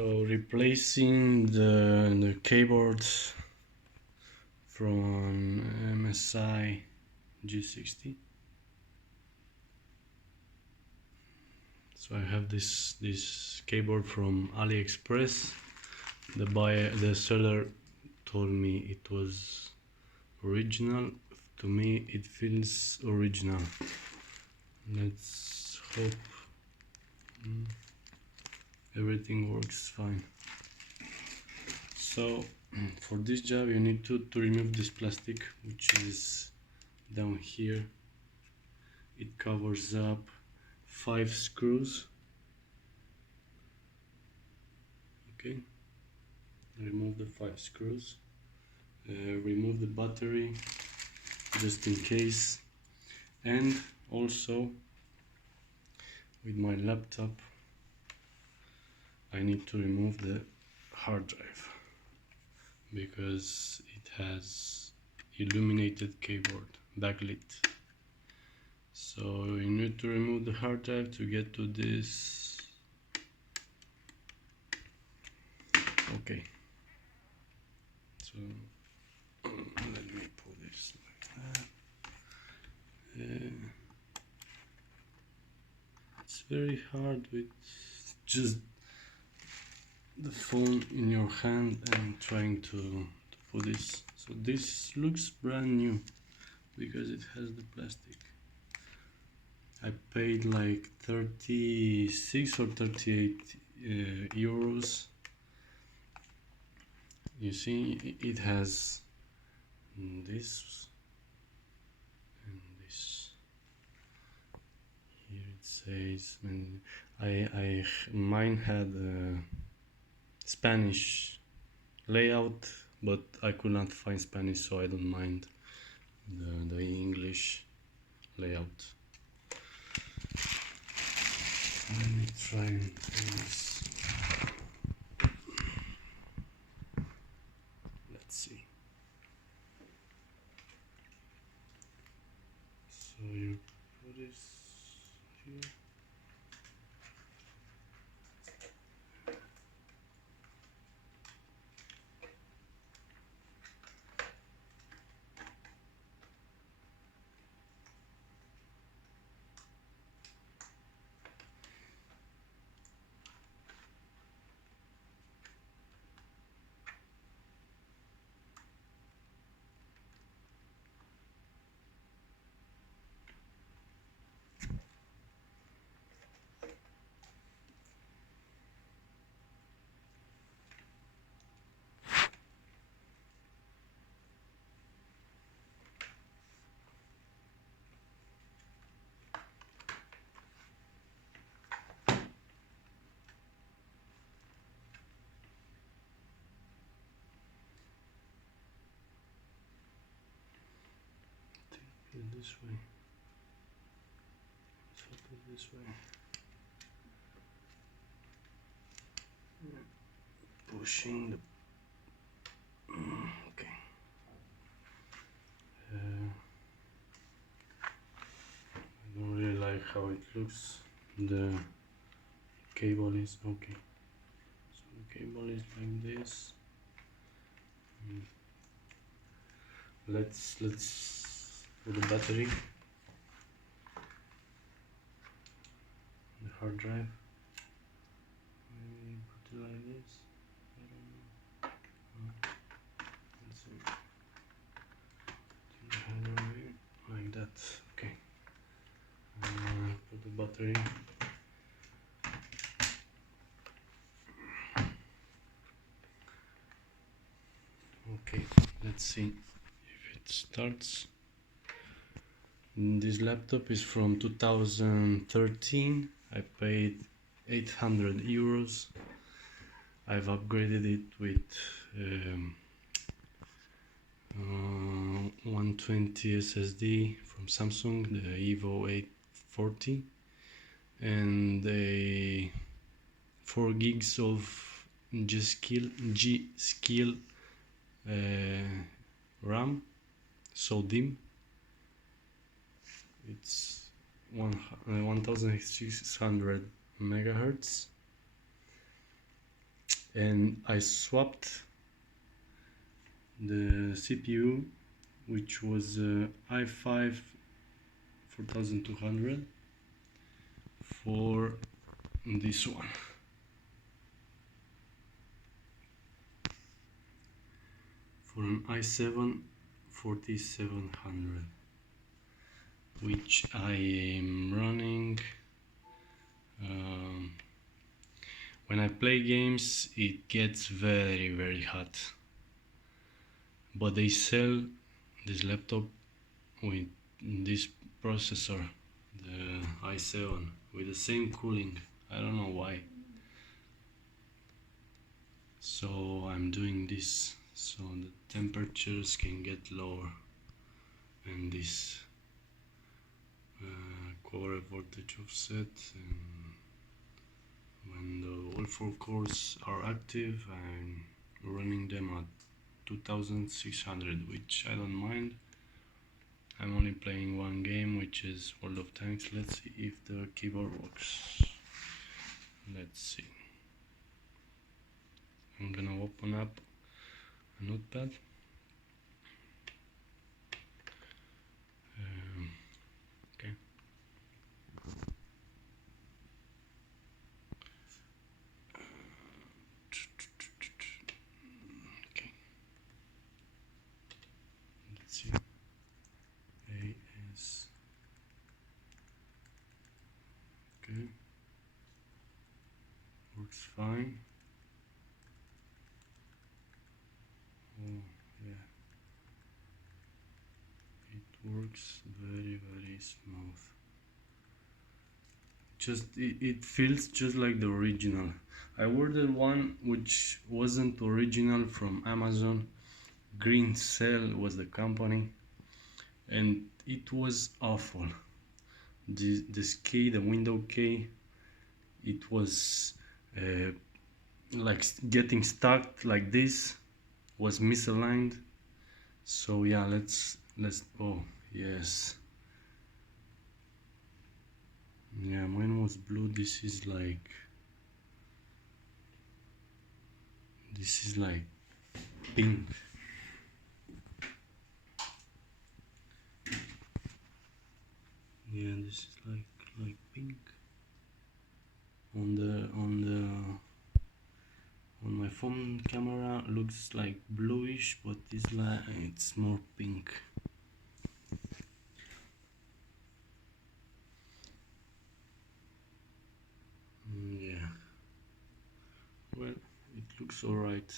So replacing the keyboard from Msi GE60. So I have this keyboard from AliExpress. The seller told me it was original. To me it feels original. Let's hope everything works fine. So for this job you need to remove this plastic, which is down here. It covers up 5 screws. Okay, remove the 5 screws. Remove the battery just in case, and also with my laptop I need to remove the hard drive because it has illuminated keyboard backlit. So you need to remove the hard drive to get to this. Okay, so let me pull this like that. It's very hard with just the phone in your hand and trying to put this. So this looks brand new because it has the plastic. I paid like 36 or 38 euros. You see, it has this and this. Here it says, and mine had a Spanish layout, but I could not find Spanish, so I don't mind the English layout. Let me try and do this. Let's see. So you put this here. Put it this way. So put it this way. Pushing the. Okay. I don't really like how it looks. The cable is okay. So the cable is like this. Let's put the battery, the hard drive. Maybe put it like this. I don't know. Let's see. Put the hard drive here, like that. Okay. Put the battery. Okay. Let's see if it starts. This laptop is from 2013. I paid 800 euros. I've upgraded it with 120 SSD from Samsung, the Evo 840, and a 4 gigs of G-Skill RAM, so dim. It's 1600 megahertz. and I swapped the CPU, which was i5 4200, for this one. For an i7 4700, which I am running. When I play games, it gets very hot, but they sell this laptop with this processor, the i7, with the same cooling. I don't know why. So I'm doing this so the temperatures can get lower, and this core voltage offset, and when all 4 cores are active, I'm running them at 2600, which I don't mind. I'm only playing one game, which is World of Tanks. Let's see if the keyboard works. Let's see. I'm gonna open up a notepad. Okay. Okay. Let's see. AS. Okay. Works fine. Oh yeah. It works very smooth. It feels just like the original. I ordered one which wasn't original from Amazon. Green Cell was the company, and it was awful. This key, the window key, it was like getting stuck like this, was misaligned. So yeah, let's oh yes, yeah, mine was blue. This is like pink. Yeah, this is like pink. On my phone camera looks like bluish, but it's more pink. Yeah. Well, it looks alright.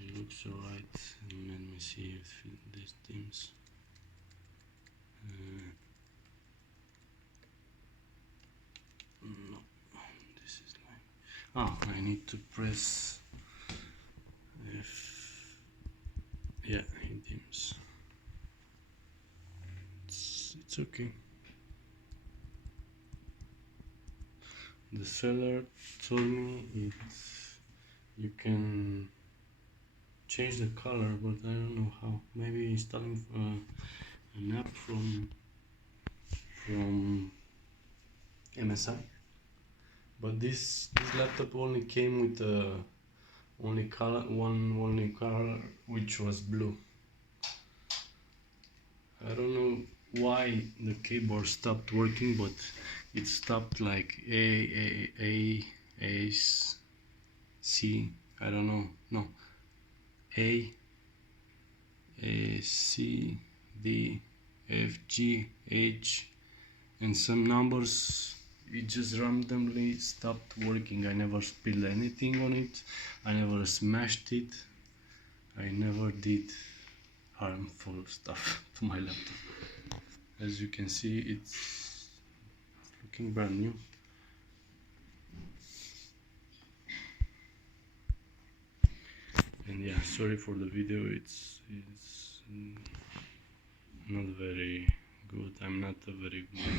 It looks alright. Let me see if these things. No, this is like. Ah, I need to press. If yeah, it dims. It's okay. The seller told me you can change the color, but I don't know how. Maybe installing an app from MSI. But this laptop only came with only color, which was blue. I don't know why the keyboard stopped working, but it stopped like A C. I don't know. No, A C D F G H, and some numbers. It just randomly stopped working. I never spilled anything on it. I never smashed it. I never did harmful stuff to my laptop. As you can see, it's looking brand new. And yeah, sorry for the video. It's not very good. I'm not a very good